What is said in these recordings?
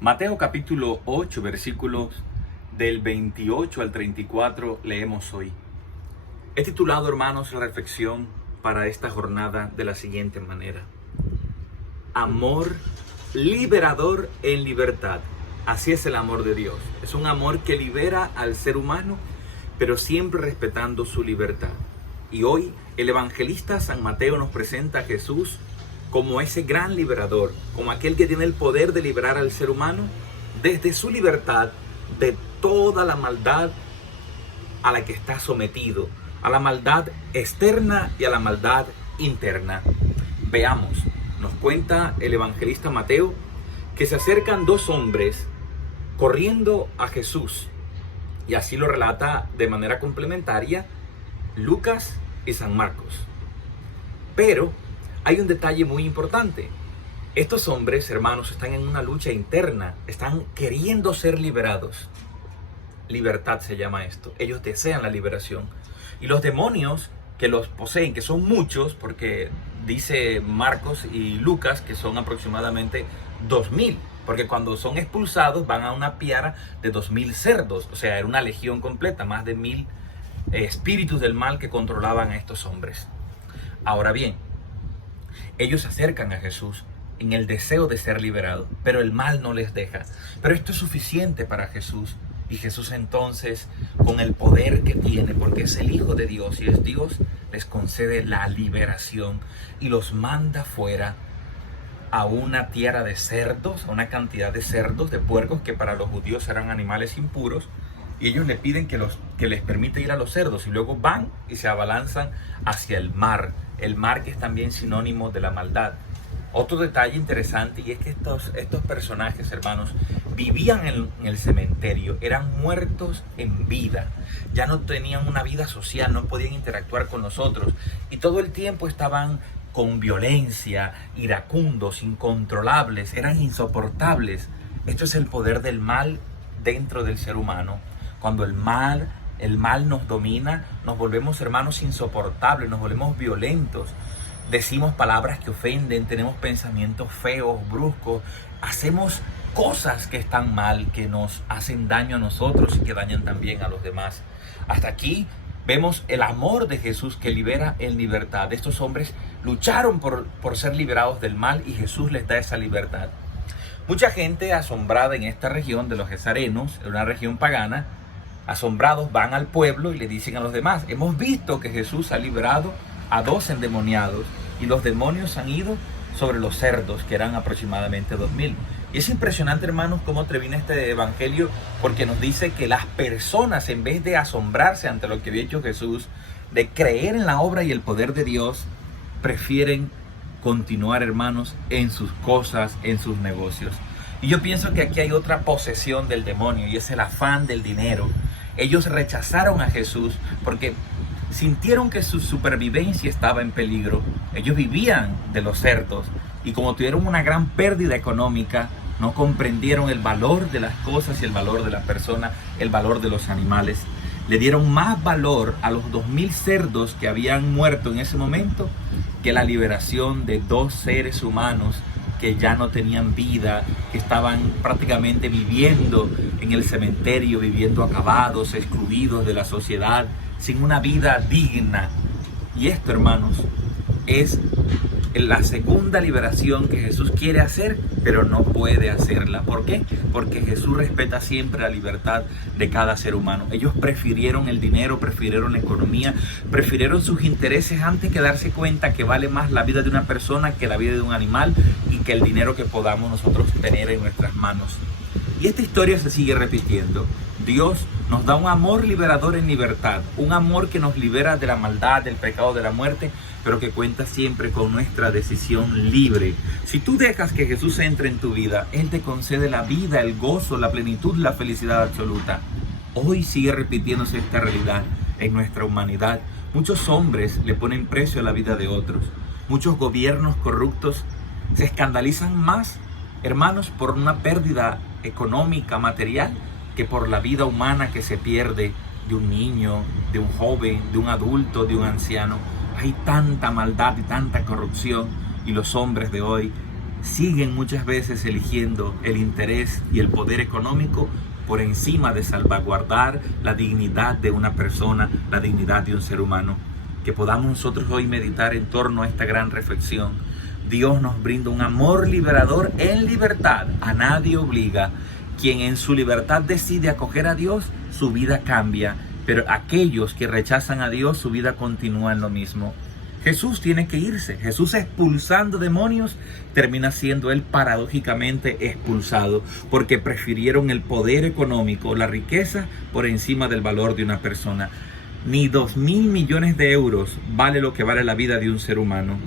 Mateo capítulo 8, versículos del 28 al 34 leemos hoy. He titulado, hermanos, la reflexión para esta jornada de la siguiente manera: amor liberador en libertad. Así es el amor de Dios. Es un amor que libera al ser humano, pero siempre respetando su libertad. Y hoy el evangelista San Mateo nos presenta a Jesús como ese gran liberador, como aquel que tiene el poder de liberar al ser humano desde su libertad de toda la maldad a la que está sometido, a la maldad externa y a la maldad interna. Veamos, nos cuenta el evangelista Mateo que se acercan dos hombres corriendo a Jesús, y así lo relata de manera complementaria Lucas y San Marcos. Pero hay un detalle muy importante. Estos hombres, hermanos, están en una lucha interna, están queriendo ser liberados. Libertad se llama esto. Ellos desean la liberación. Y los demonios que los poseen, que son muchos, porque dice Marcos y Lucas que son aproximadamente 2000, porque cuando son expulsados van a una piara de 2000 cerdos, o sea, era una legión completa, más de 1000 espíritus del mal que controlaban a estos hombres. Ahora bien, ellos se acercan a Jesús en el deseo de ser liberados, pero el mal no les deja. Pero esto es suficiente para Jesús. Y Jesús entonces, con el poder que tiene, porque es el Hijo de Dios y es Dios, les concede la liberación y los manda fuera a una tierra de cerdos, a una cantidad de cerdos, de puercos, que para los judíos eran animales impuros. Y ellos le piden que les permita ir a los cerdos, y luego van y se abalanzan hacia el mar que es también sinónimo de la maldad. Otro detalle interesante, y es que estos personajes, hermanos, vivían en el cementerio, eran muertos en vida, ya no tenían una vida social, no podían interactuar con nosotros, y todo el tiempo estaban con violencia, iracundos, incontrolables, eran insoportables. Esto es el poder del mal dentro del ser humano. Cuando el mal nos domina, nos volvemos, hermanos, insoportables, nos volvemos violentos, decimos palabras que ofenden, tenemos pensamientos feos, bruscos, hacemos cosas que están mal, que nos hacen daño a nosotros y que dañan también a los demás. Hasta aquí vemos el amor de Jesús que libera en libertad. Estos hombres lucharon por ser liberados del mal y Jesús les da esa libertad. Mucha gente asombrada en esta región de los Gesarenos, en una región pagana, asombrados van al pueblo y le dicen a los demás: hemos visto que Jesús ha liberado a 2 endemoniados y los demonios han ido sobre los cerdos, que eran aproximadamente 2000. Y es impresionante, hermanos, cómo termina este evangelio, porque nos dice que las personas, en vez de asombrarse ante lo que había hecho Jesús, de creer en la obra y el poder de Dios, prefieren continuar, hermanos, en sus cosas, en sus negocios. Y yo pienso que aquí hay otra posesión del demonio, y es el afán del dinero. Ellos rechazaron a Jesús porque sintieron que su supervivencia estaba en peligro. Ellos vivían de los cerdos, y como tuvieron una gran pérdida económica, no comprendieron el valor de las cosas y el valor de la persona, el valor de los animales. Le dieron más valor a los 2000 cerdos que habían muerto en ese momento que la liberación de 2 seres humanos que ya no tenían vida, que estaban prácticamente viviendo en el cementerio, viviendo acabados, excluidos de la sociedad, sin una vida digna. Y esto, hermanos, es la segunda liberación que Jesús quiere hacer, pero no puede hacerla. ¿Por qué? Porque Jesús respeta siempre la libertad de cada ser humano. Ellos prefirieron el dinero, prefirieron la economía, prefirieron sus intereses antes que darse cuenta que vale más la vida de una persona que la vida de un animal y que el dinero que podamos nosotros tener en nuestras manos. Y esta historia se sigue repitiendo. Dios nos da un amor liberador en libertad, un amor que nos libera de la maldad, del pecado, de la muerte, pero que cuenta siempre con nuestra decisión libre. Si tú dejas que Jesús entre en tu vida, Él te concede la vida, el gozo, la plenitud, la felicidad absoluta. Hoy sigue repitiéndose esta realidad en nuestra humanidad. Muchos hombres le ponen precio a la vida de otros. Muchos gobiernos corruptos se escandalizan más, hermanos, por una pérdida económica, material, que por la vida humana que se pierde de un niño, de un joven, de un adulto, de un anciano. Hay tanta maldad y tanta corrupción, y los hombres de hoy siguen muchas veces eligiendo el interés y el poder económico por encima de salvaguardar la dignidad de una persona, la dignidad de un ser humano. Que podamos nosotros hoy meditar en torno a esta gran reflexión. Dios nos brinda un amor liberador en libertad. A nadie obliga. Quien en su libertad decide acoger a Dios, su vida cambia. Pero aquellos que rechazan a Dios, su vida continúa en lo mismo. Jesús tiene que irse. Jesús, expulsando demonios, termina siendo él paradójicamente expulsado, porque prefirieron el poder económico, la riqueza, por encima del valor de una persona. Ni 2.000 millones de euros vale lo que vale la vida de un ser humano.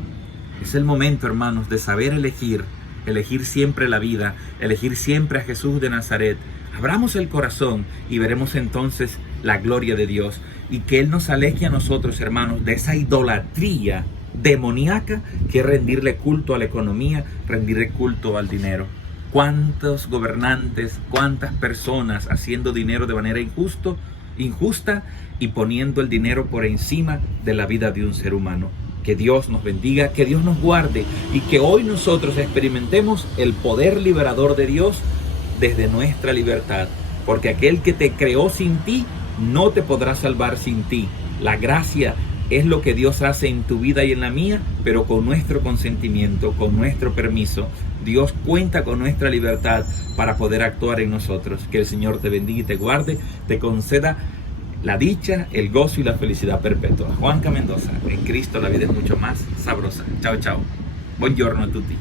Es el momento, hermanos, de saber elegir siempre la vida, elegir siempre a Jesús de Nazaret. Abramos el corazón y veremos entonces la gloria de Dios, y que Él nos aleje a nosotros, hermanos, de esa idolatría demoníaca que es rendirle culto a la economía, rendirle culto al dinero. ¿Cuántos gobernantes, cuántas personas haciendo dinero de manera injusta y poniendo el dinero por encima de la vida de un ser humano? Que Dios nos bendiga, que Dios nos guarde, y que hoy nosotros experimentemos el poder liberador de Dios desde nuestra libertad, porque aquel que te creó sin ti no te podrá salvar sin ti. La gracia es lo que Dios hace en tu vida y en la mía, pero con nuestro consentimiento, con nuestro permiso. Dios cuenta con nuestra libertad para poder actuar en nosotros. Que el Señor te bendiga y te guarde, te conceda la dicha, el gozo y la felicidad perpetua. Juanca Mendoza, en Cristo la vida es mucho más sabrosa. Chao, chao. Buongiorno a tutti.